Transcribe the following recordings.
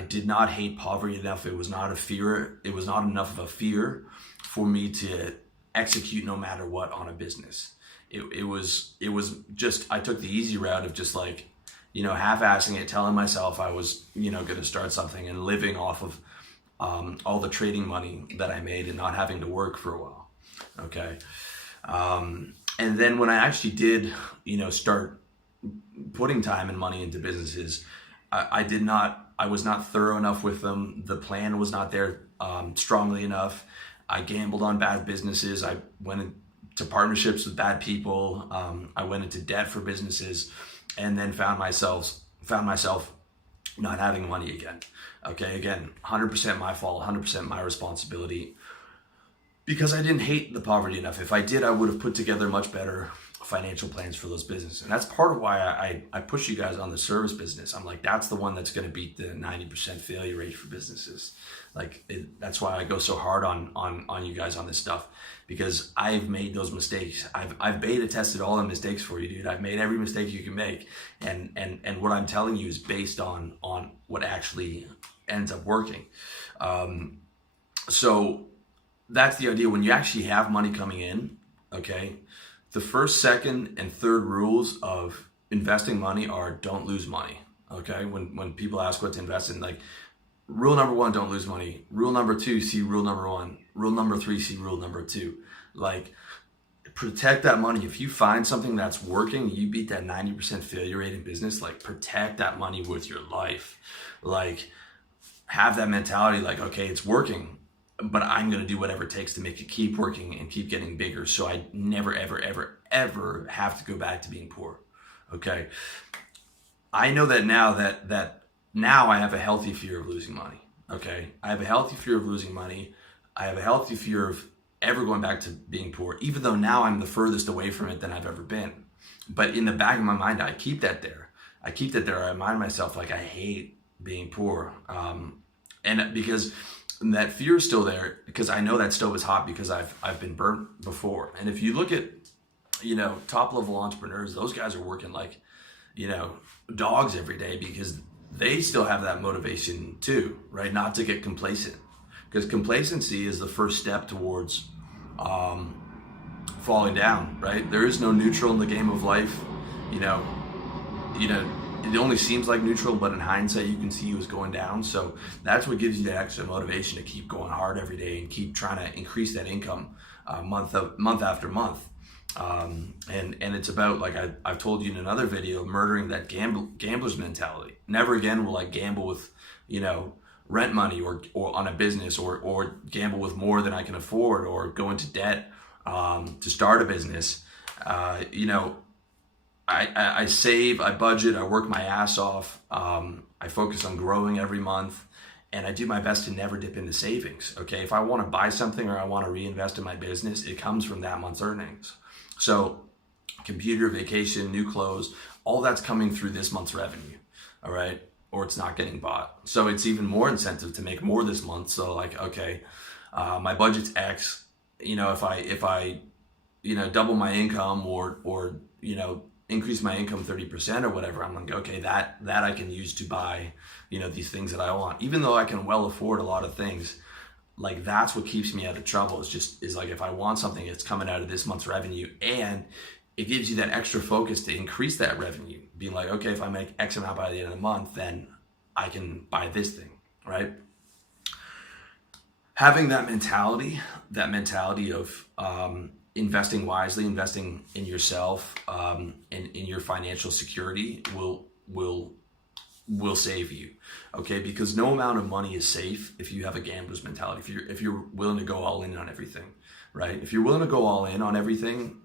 I did not hate poverty enough. It was not a fear. It was not enough of a fear for me to execute no matter what on a business. It was just, I took the easy route of just like, half-assing it, telling myself I was, going to start something and living off of all the trading money that I made and not having to work for a while. Okay. And then when I actually did, start putting time and money into businesses, I was not thorough enough with them. The plan was not there strongly enough. I gambled on bad businesses. I went into partnerships with bad people. I went into debt for businesses, and then found myself not having money again. Okay, again, 100% my fault, 100% my responsibility, because I didn't hate the poverty enough. If I did, I would have put together much better financial plans for those businesses. And that's part of why I push you guys on the service business. I'm like, that's the one that's going to beat the 90% failure rate for businesses. That's why I go so hard on you guys on this stuff, because I've made those mistakes. I've beta tested all the mistakes for you, dude. I've made every mistake you can make. And what I'm telling you is based on what actually ends up working. So that's the idea. When you actually have money coming in, okay, the first, second, and third rules of investing money are don't lose money. Okay, when people ask what to invest in, like, rule number 1, don't lose money. Rule number 2, see rule number 1. Rule number 3, see rule number 2. Like, protect that money. If you find something that's working, you beat that 90% failure rate in business, like, protect that money with your life. Like, have that mentality, like, okay, it's working, but I'm going to do whatever it takes to make it keep working and keep getting bigger, so I never, ever, ever, ever have to go back to being poor. Okay. I know that now that now I have a healthy fear of losing money. Okay. I have a healthy fear of losing money. I have a healthy fear of ever going back to being poor, even though now I'm the furthest away from it than I've ever been. But in the back of my mind, I keep that there. I remind myself, like, I hate being poor. And because that fear is still there, because I know that stove is hot, because I've been burnt before. And if you look at, top level entrepreneurs, those guys are working like, dogs every day, because they still have that motivation too, right? Not to get complacent, because complacency is the first step towards falling down, right? There is no neutral in the game of life. It only seems like neutral, but in hindsight, you can see he was going down. So that's what gives you that extra motivation to keep going hard every day and keep trying to increase that income month after month. And it's about, like I've told you in another video, murdering that gambler's mentality. Never again will I gamble with, rent money or on a business, or gamble with more than I can afford, or go into debt to start a business. I save, I budget, I work my ass off. I focus on growing every month, and I do my best to never dip into savings. Okay, if I want to buy something or I want to reinvest in my business, it comes from that month's earnings. So computer, vacation, new clothes, all that's coming through this month's revenue. All right, or it's not getting bought. So it's even more incentive to make more this month. So like, okay, my budget's X. If I double my income or increase my income 30% or whatever, I'm like, okay, that I can use to buy, these things that I want. Even though I can well afford a lot of things, like, that's what keeps me out of trouble. Is like, if I want something, it's coming out of this month's revenue, and it gives you that extra focus to increase that revenue. Being like, okay, if I make X amount by the end of the month, then I can buy this thing, right? Having that mentality of, investing wisely, investing in yourself, and in your financial security will save you, okay? Because no amount of money is safe if you have a gambler's mentality. If you're willing to go all in on everything, right? If you're willing to go all in on everything,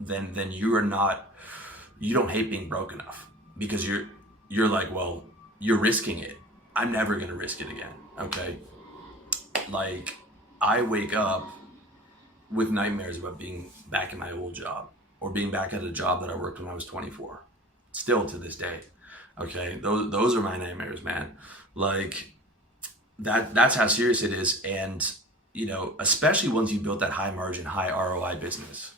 then you don't hate being broke enough, because you're like, well, you're risking it. I'm never gonna risk it again, okay? Like, I wake up with nightmares about being back in my old job, or being back at a job that I worked when I was 24, still to this day. Okay, those are my nightmares, man. Like, that's how serious it is. And especially once you built that high margin, high ROI business,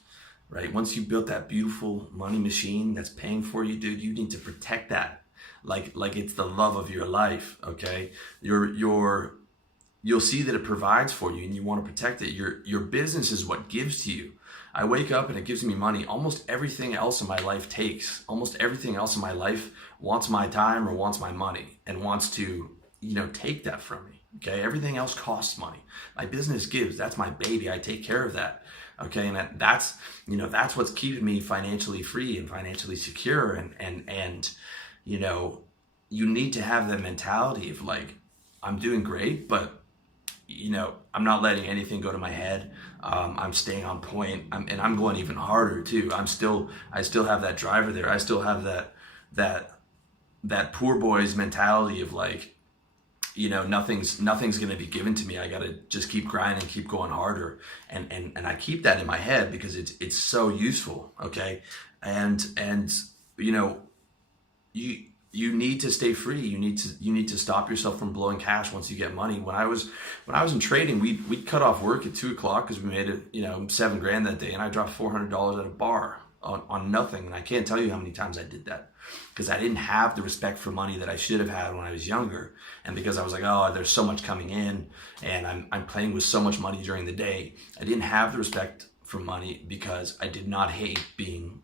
right? Once you built that beautiful money machine that's paying for you, dude, you need to protect that. like it's the love of your life. Okay, you'll see that it provides for you and you want to protect it. Your business is what gives to you. I wake up and it gives me money. Almost everything else in my life takes. Almost everything else in my life wants my time or wants my money and wants to, take that from me. Okay, everything else costs money. My business gives. That's my baby. I take care of that. Okay, and that's what's keeping me financially free and financially secure. And you need to have that mentality of like, I'm doing great, but I'm not letting anything go to my head. I'm staying on point, and I'm going even harder too. I still have that driver there. I still have that poor boy's mentality of like, nothing's going to be given to me. I got to just keep grinding, keep going harder. And I keep that in my head because it's so useful. Okay. And you need to stay free. You need to stop yourself from blowing cash once you get money. When I was in trading, we'd cut off work at 2:00 because we made it, $7,000 that day. And I dropped $400 at a bar on nothing. And I can't tell you how many times I did that, because I didn't have the respect for money that I should have had when I was younger. And because I was like, oh, there's so much coming in and I'm playing with so much money during the day. I didn't have the respect for money because I did not hate being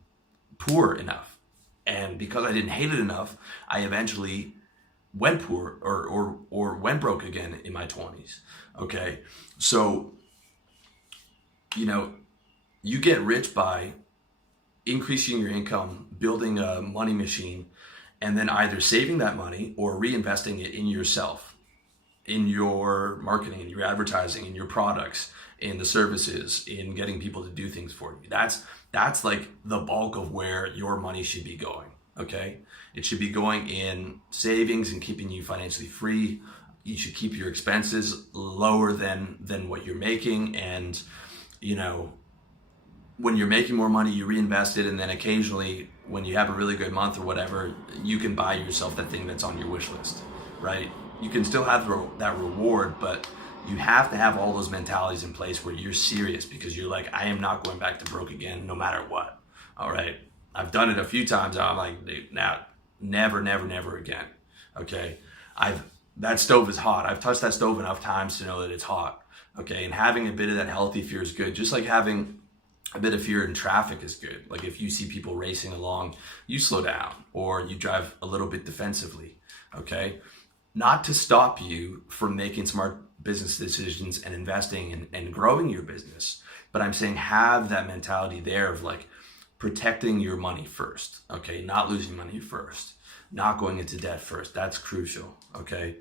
poor enough. And because I didn't hate it enough, I eventually went poor or went broke again in my 20s. Okay. So, you get rich by increasing your income, building a money machine, and then either saving that money or reinvesting it in yourself, in your marketing, in your advertising, in your products, in the services, in getting people to do things for you. That's like the bulk of where your money should be going. Okay. It should be going in savings and keeping you financially free. You should keep your expenses lower than what you're making. And, when you're making more money, you reinvest it, and then occasionally when you have a really good month or whatever, you can buy yourself that thing that's on your wish list, right? You can still have that reward, but you have to have all those mentalities in place where you're serious, because you're like, I am not going back to broke again, no matter what. All right. I've done it a few times. I'm like, dude, now, never again. Okay. That stove is hot. I've touched that stove enough times to know that it's hot. Okay. And having a bit of that healthy fear is good. Just like having a bit of fear in traffic is good. Like if you see people racing along, you slow down or you drive a little bit defensively. Okay. Not to stop you from making smart business decisions and investing and growing your business. But I'm saying have that mentality there of like protecting your money first. Okay. Not losing money first, not going into debt first. That's crucial. Okay.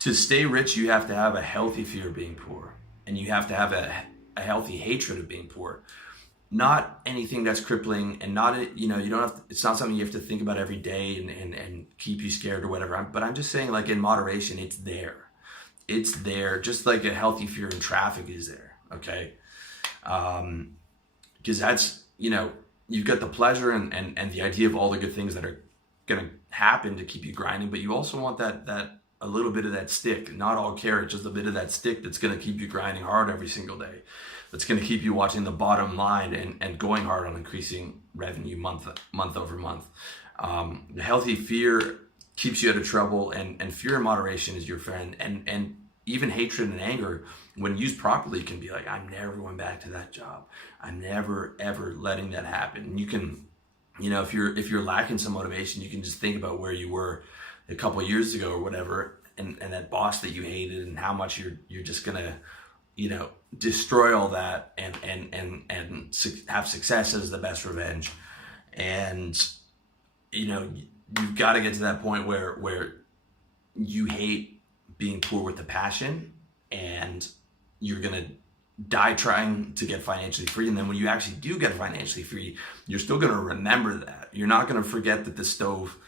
To stay rich, you have to have a healthy fear of being poor, and you have to have a healthy hatred of being poor. Not anything that's crippling, and not, you don't have to, it's not something you have to think about every day and keep you scared or whatever. But I'm just saying, like, in moderation, it's there. It's there, just like a healthy fear in traffic is there. Okay. Because that's, you've got the pleasure and the idea of all the good things that are going to happen to keep you grinding, but you also want that a little bit of that stick, not all carrot, just a bit of that stick that's going to keep you grinding hard every single day. That's going to keep you watching the bottom line and going hard on increasing revenue month over month. The healthy fear keeps you out of trouble, and fear in moderation is your friend. And even hatred and anger, when used properly, can be like, I'm never going back to that job. I'm never ever letting that happen. And you can, if you're lacking some motivation, you can just think about where you were a couple of years ago or whatever, and that boss that you hated, and how much you're just gonna, destroy all that and have success as the best revenge. And you've got to get to that point where you hate being poor with the passion, and you're gonna die trying to get financially free. And then when you actually do get financially free, you're still gonna remember that. You're not gonna forget that the stove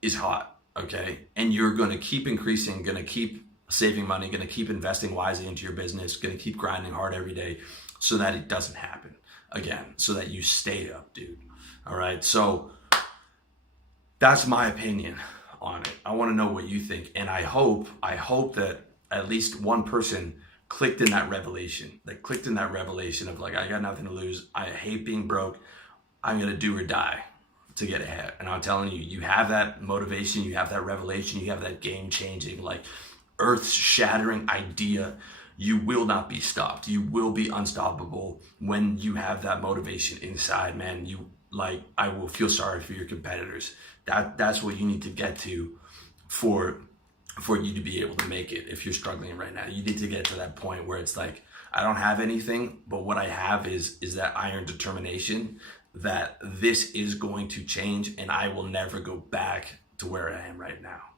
is hot. Okay. And you're going to keep increasing, going to keep saving money, going to keep investing wisely into your business, going to keep grinding hard every day so that it doesn't happen again, so that you stay up, dude. All right. So that's my opinion on it. I want to know what you think. And I hope that at least one person clicked in that revelation, of like, I got nothing to lose. I hate being broke. I'm going to do or die. to get ahead. And I'm telling you, you have that motivation, you have that revelation, you have that game-changing, like earth-shattering idea. You will not be stopped. You will be unstoppable when you have that motivation inside, man. I will feel sorry for your competitors. That's what you need to get to for you to be able to make it. If you're struggling right now, you need to get to that point where it's like, I don't have anything, but what I have is that iron determination that this is going to change and I will never go back to where I am right now.